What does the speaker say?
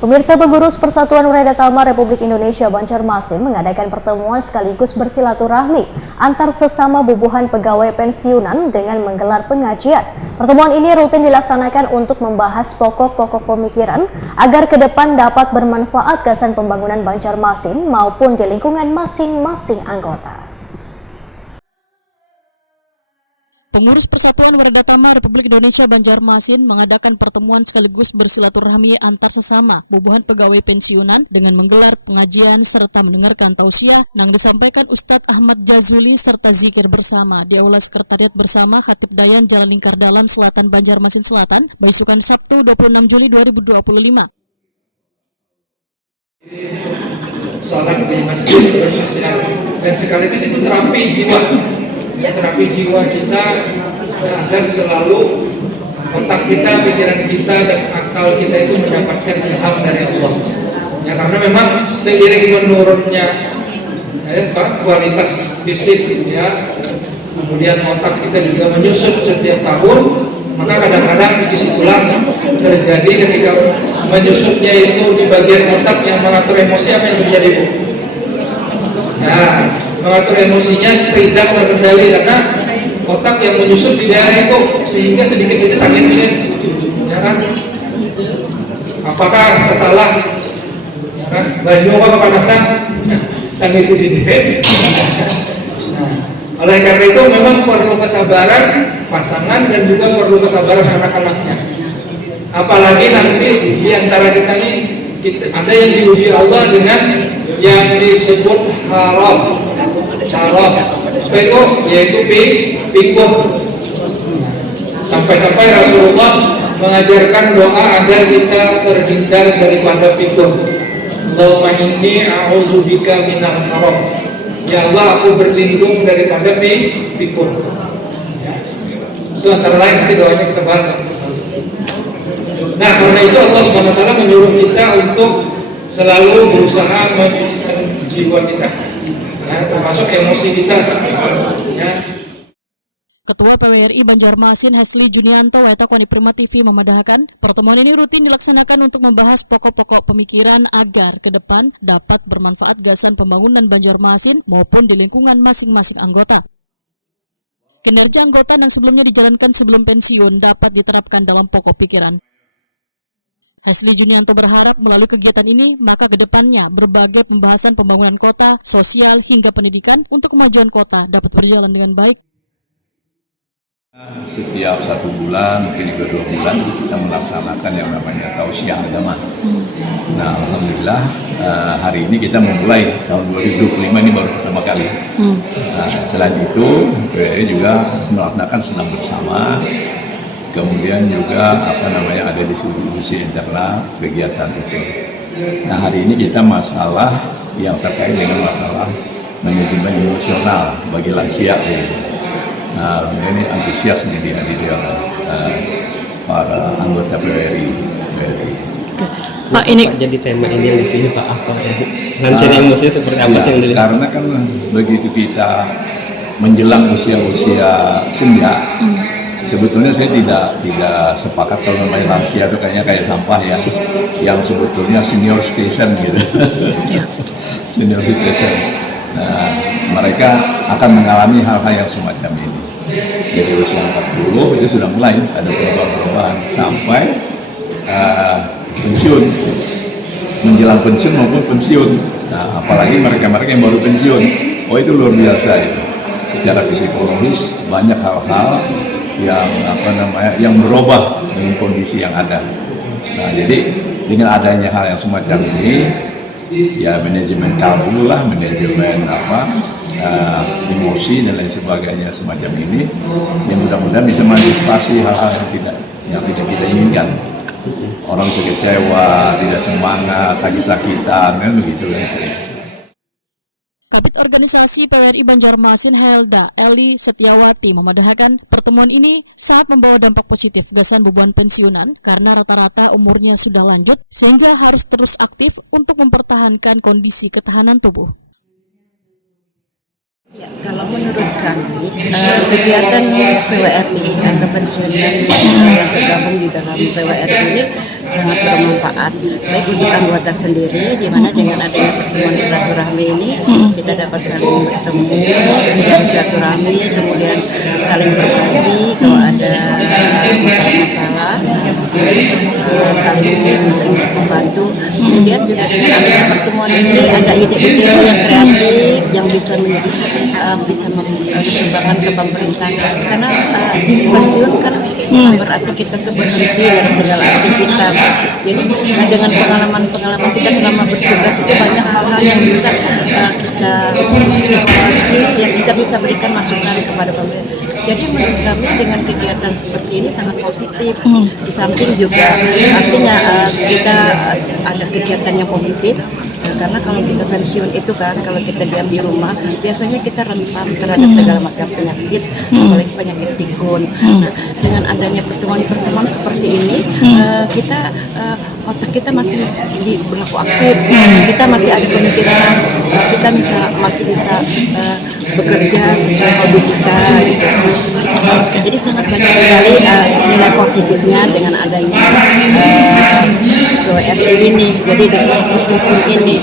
Pemirsa, pengurus Persatuan Wereda Kamar Republik Indonesia Banjarmasin mengadakan pertemuan sekaligus bersilaturahmi antar sesama bubuhan pegawai pensiunan dengan menggelar pengajian. Pertemuan ini rutin dilaksanakan untuk membahas pokok-pokok pemikiran agar ke depan dapat bermanfaat gagasan pembangunan Banjarmasin maupun di lingkungan masing-masing anggota. Pengurus Persatuan Wereda Kamar Republik Indonesia Banjarmasin mengadakan pertemuan sekaligus bersilaturahmi antar sesama bubuhan pegawai pensiunan dengan menggelar pengajian serta mendengarkan tausiah yang disampaikan Ustadz Ahmad Jazuli serta zikir bersama di Aula Sekretariat Bersama Khatib Dayan Jalan Lingkar Dalam Selatan Banjarmasin Selatan, besukan Sabtu 26 Juli 2025. Salat di masjid bersosial dan sekaligus itu terapi jiwa. Terapi jiwa kita agar selalu otak kita, pikiran kita, dan akal kita itu mendapatkan ilham dari Allah. Ya, karena memang seiring menurunnya kualitas fisik, ya, kemudian otak kita juga menyusut setiap tahun, maka kadang-kadang disitulah terjadi ketika menyusutnya itu di bagian otak yang mengatur emosi apa yang terjadi, Bu? Ya, mengatur emosinya tidak terkendali karena otak yang menyusut di daerah itu sehingga sedikit aja sakit juga, ya kan? Apakah kesalah, ya kan? Banyu apa kepanasan, sakit di sini. Nah, oleh karena itu memang perlu kesabaran pasangan dan juga perlu kesabaran anak-anaknya. Apalagi nanti di antara kita ini ada yang diuji Allah dengan yang disebut haram. Apa itu? Yaitu pikun. Sampai-sampai Rasulullah mengajarkan doa agar kita terhindar daripada pikun. Allahumma inni a'udzubika minal haram. Ya Allah, aku berlindung daripada pikun. Ya. Itu antara lain, nanti doanya kita bahas satu-satu. Nah, karena itu Allah SWT menyuruh kita untuk selalu berusaha menyucikan jiwa kita, ya, termasuk emosi kita, ya. Ketua PWRI Banjarmasin Hasli Junianto Waitakwani Prima TV memadahkan pertemuan ini rutin dilaksanakan untuk membahas pokok-pokok pemikiran agar ke depan dapat bermanfaat gagasan pembangunan Banjarmasin maupun di lingkungan masing-masing anggota. Kinerja anggota yang sebelumnya dijalankan sebelum pensiun dapat diterapkan dalam pokok pikiran. Hasli Junianto berharap melalui kegiatan ini, maka ke depannya berbagai pembahasan pembangunan kota, sosial, hingga pendidikan untuk kemajuan kota dapat berjalan dengan baik. Setiap 1 bulan, mungkin juga 2 bulan, kita melaksanakan yang namanya tausiah agama. Nah, alhamdulillah hari ini kita memulai tahun 2025 ini baru pertama kali. Nah, selain itu, PWRI juga melaksanakan senam bersama. Kemudian juga ada diskusi internal kegiatan itu. Nah, hari ini kita masalah yang terkait dengan masalah manajemen emosional bagi lansia. Nah, ini antusias nih dihadiri oleh para anggota PWRI. Pak, ini jadi tema ini yang dipilih Pak apa ya? Lansia emosinya seperti apa sih yang dilihat? Karena kan begitu kita menjelang usia senja. Sebetulnya saya tidak sepakat kalau namanya lansia itu kayaknya kayak sampah ya, yang sebetulnya senior citizen gitu. Senior citizen. Nah, mereka akan mengalami hal-hal yang semacam ini. Jadi usia 40 itu sudah mulai ada perubahan-perubahan sampai pensiun, menjelang pensiun maupun pensiun. Nah, apalagi mereka-mereka yang baru pensiun, oh itu luar biasa itu. Secara psikologis banyak hal-hal yang berubah dengan kondisi yang ada. Nah, jadi dengan adanya hal yang semacam ini, ya manajemen kalbu lah, manajemen emosi dan lain sebagainya semacam ini, yang mudah-mudahan bisa mengantisipasi hal-hal yang tidak kita inginkan. Orang bisa kecewa, tidak semangat, sakit-sakitan, kan begitu kan. Kabid Organisasi PWRI Banjarmasin Helda Eli Setiawati memadahkan pertemuan ini sangat membawa dampak positif gagasan bubuhan pensiunan karena rata-rata umurnya sudah lanjut sehingga harus terus aktif untuk mempertahankan kondisi ketahanan tubuh. Ya, kalau menurut kami, kegiatan PWRI atau pensiunan yang tergabung di dalam PWRI ini sangat bermanfaat baik untuk anggota sendiri, di mana dengan adanya pertemuan silaturahmi ini kita dapat saling bertemu, silaturahmi, kemudian saling berbagi kalau ada masalah-masalah, saling membantu. Kemudian juga dengan adanya pertemuan ini ada ide-ide yang kreatif yang bisa disumbangkan ke pemerintah, karena pensiun kan berarti kita tuh berhenti dari segala aktivitas. Jadi dengan pengalaman kita selama bertugas itu banyak hal-hal yang bisa kita evaluasi, yang kita bisa berikan masukan kepada pemerintah. Jadi menurut kami dengan kegiatan seperti ini sangat positif. Di samping juga artinya kita ada kegiatan yang positif. Karena kalau kita pensiun itu kan, kalau kita diam di rumah, biasanya kita rentan terhadap segala macam penyakit, apalagi penyakit pikun. Nah, dengan adanya pertemuan-pertemuan seperti ini, otak kita masih berlaku aktif, kita masih ada pemikiran, kita masih bisa bekerja sesuai hobi kita. Gitu. Jadi sangat banyak sekali nilai positifnya dengan adanya WRI ini. Jadi dengan ini